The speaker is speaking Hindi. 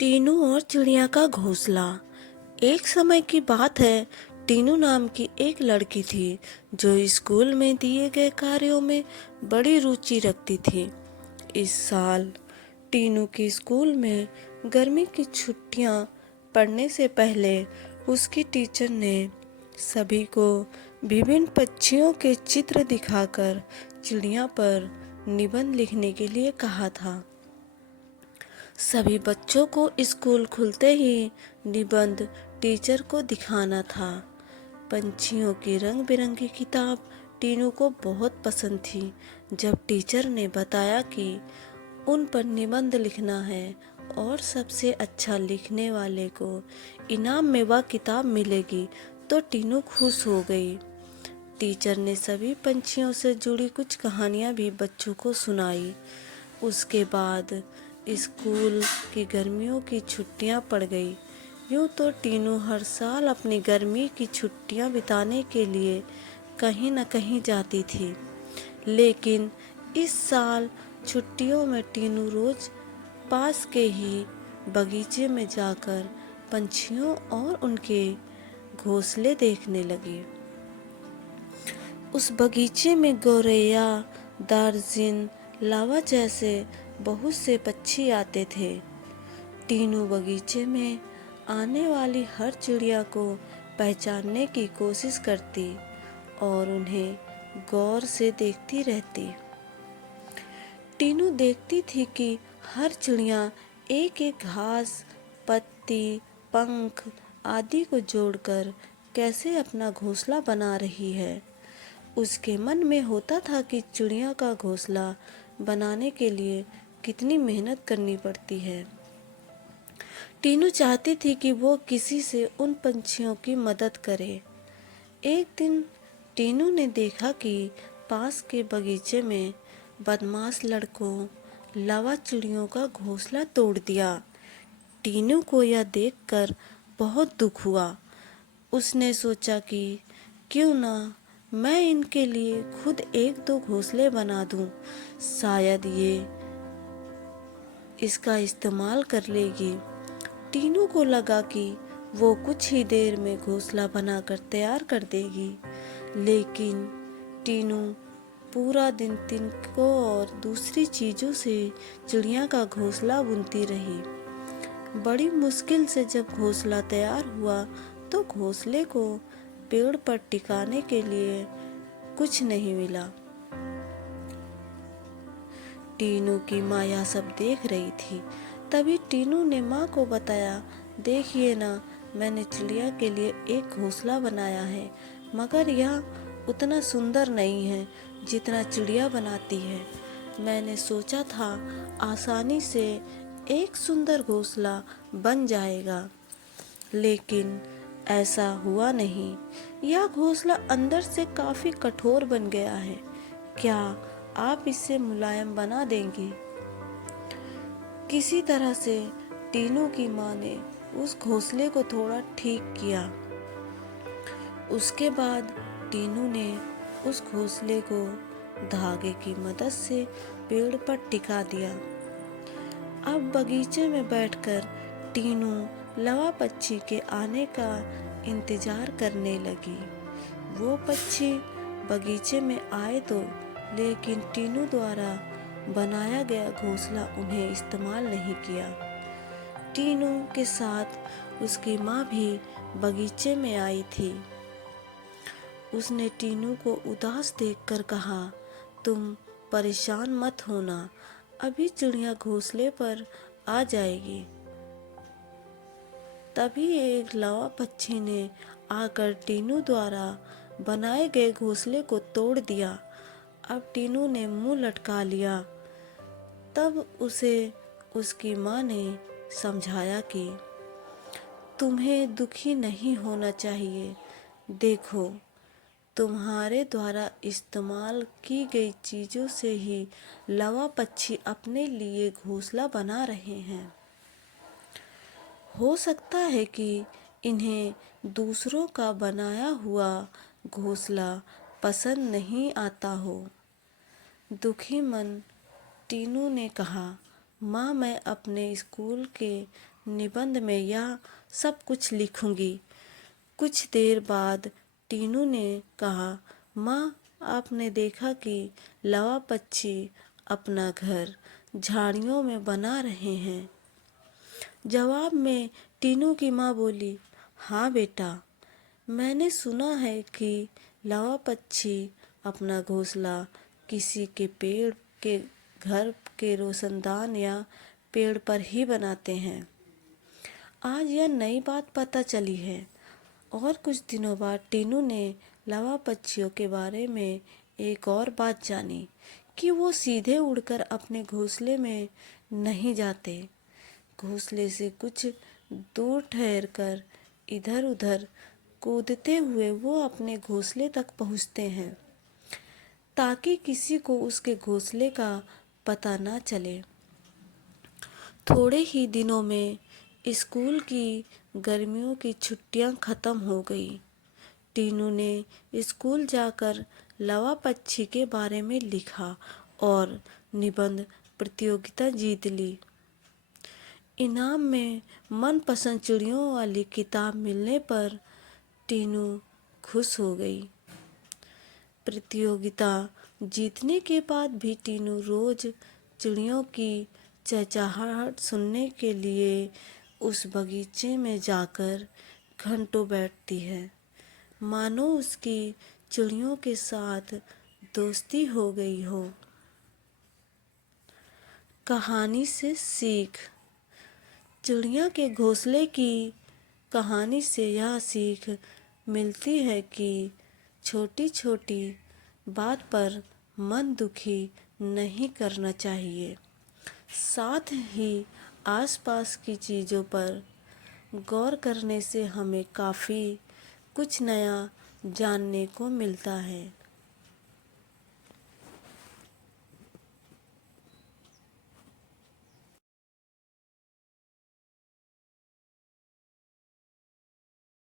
टीनू और चिड़िया का घोंसला। एक समय की बात है। टीनू नाम की एक लड़की थी जो स्कूल में दिए गए कार्यों में बड़ी रुचि रखती थी। इस साल टीनू की स्कूल में गर्मी की छुट्टियां पड़ने से पहले उसकी टीचर ने सभी को विभिन्न पक्षियों के चित्र दिखाकर चिड़िया पर निबंध लिखने के लिए कहा था। सभी बच्चों को स्कूल खुलते ही निबंध टीचर को दिखाना था। पंछियों की रंग बिरंगी किताब टीनू को बहुत पसंद थी। जब टीचर ने बताया कि उन पर निबंध लिखना है और सबसे अच्छा लिखने वाले को इनाम में वह किताब मिलेगी, तो टीनू खुश हो गई। टीचर ने सभी पंछियों से जुड़ी कुछ कहानियां भी बच्चों को सुनाई। उसके बाद स्कूल की गर्मियों की छुट्टियां पड़ गई। यूं तो टीनू हर साल अपनी गर्मी की छुट्टियां बिताने के लिए कहीं न कहीं जाती थी, लेकिन इस साल छुट्टियों में टीनू रोज पास के ही बगीचे में जाकर पंछियों और उनके घोंसले देखने लगी। उस बगीचे में गौरैया, दार्जिन, लावा जैसे बहुत से पक्षी आते थे। टीनू बगीचे में आने वाली हर चिड़िया को पहचानने की कोशिश करती और उन्हें गौर से देखती रहती। टीनू देखती थी कि हर चिड़िया एक एक घास, पत्ती, पंख आदि को जोड़कर कैसे अपना घोंसला बना रही है। उसके मन में होता था कि चिड़िया का घोंसला बनाने के लिए कितनी मेहनत करनी पड़ती है। टीनू चाहती थी कि वो किसी से उन पंछियों की मदद करे। एक दिन टीनू ने देखा कि पास के बगीचे में बदमाश लड़कों लावा चिड़ियों का घोंसला तोड़ दिया। टीनू को यह देखकर बहुत दुख हुआ। उसने सोचा कि क्यों ना मैं इनके लिए खुद एक दो घोंसले बना दूं, शायद ये इसका इस्तेमाल कर लेगी। टीनू को लगा कि वो कुछ ही देर में घोंसला बनाकर तैयार कर देगी, लेकिन टीनू पूरा दिन तिनकों और दूसरी चीजों से चिड़िया का घोंसला बुनती रही। बड़ी मुश्किल से जब घोंसला तैयार हुआ तो घोंसले को पेड़ पर टिकाने के लिए कुछ नहीं मिला। टीनू की माँ यह सब देख रही थी। तभी टीनू ने माँ को बताया, देखिए ना, मैंने चिड़िया के लिए एक घोंसला बनाया है, मगर यह उतना सुंदर नहीं है जितना चिड़िया बनाती है। मैंने सोचा था आसानी से एक सुंदर घोंसला बन जाएगा, लेकिन ऐसा हुआ नहीं। यह घोंसला अंदर से काफी कठोर बन गया है। क्या आप इसे मुलायम बना देंगे? किसी तरह से टीनू की माँ ने उस घोंसले को थोड़ा ठीक किया। उसके बाद टीनू ने उस घोंसले को धागे की मदद से पेड़ पर टिका दिया। अब बगीचे में बैठकर टीनू लावा पक्षी के आने का इंतजार करने लगी। वो पक्षी बगीचे में आए तो, लेकिन टीनू द्वारा बनाया गया घोंसला उन्हें इस्तेमाल नहीं किया। टीनू के साथ उसकी माँ भी बगीचे में आई थी। उसने टीनू को उदास देखकर कहा, तुम परेशान मत होना, अभी चिड़िया घोंसले पर आ जाएगी। तभी एक लावा पक्षी ने आकर टीनू द्वारा बनाए गए घोंसले को तोड़ दिया। अब टीनू ने मुंह लटका लिया। तब उसे उसकी माँ ने समझाया कि तुम्हें दुखी नहीं होना चाहिए। देखो, तुम्हारे द्वारा इस्तेमाल की गई चीज़ों से ही लावा पक्षी अपने लिए घोंसला बना रहे हैं। हो सकता है कि इन्हें दूसरों का बनाया हुआ घोंसला पसंद नहीं आता हो। दुखी मन टीनू ने कहा, माँ, मैं अपने स्कूल के निबंध में यह सब कुछ लिखूंगी। कुछ देर बाद टीनू ने कहा, माँ, आपने देखा कि लवा पक्षी अपना घर झाड़ियों में बना रहे हैं? जवाब में टीनू की माँ बोली, हाँ बेटा, मैंने सुना है कि लवा पक्षी अपना घोंसला किसी के पेड़ के घर के रोशनदान या पेड़ पर ही बनाते हैं। आज यह नई बात पता चली है। और कुछ दिनों बाद टीनू ने लवा पक्षियों के बारे में एक और बात जानी कि वो सीधे उड़कर अपने घोंसले में नहीं जाते। घोंसले से कुछ दूर ठहरकर इधर उधर कूदते हुए वो अपने घोंसले तक पहुँचते हैं, ताकि किसी को उसके घोंसले का पता न चले। थोड़े ही दिनों में स्कूल की गर्मियों की छुट्टियां खत्म हो गई। टीनू ने स्कूल जाकर लवा पक्षी के बारे में लिखा और निबंध प्रतियोगिता जीत ली। इनाम में मनपसंद चिड़ियों वाली किताब मिलने पर टीनू खुश हो गई। प्रतियोगिता जीतने के बाद भी टीनू रोज चिड़ियों की चहचहाहट सुनने के लिए उस बगीचे में जाकर घंटों बैठती है, मानो उसकी चिड़ियों के साथ दोस्ती हो गई हो। कहानी से सीख। चिड़िया के घोंसले की कहानी से यह सीख मिलती है कि छोटी छोटी बात पर मन दुखी नहीं करना चाहिए। साथ ही आसपास की चीज़ों पर गौर करने से हमें काफ़ी कुछ नया जानने को मिलता है।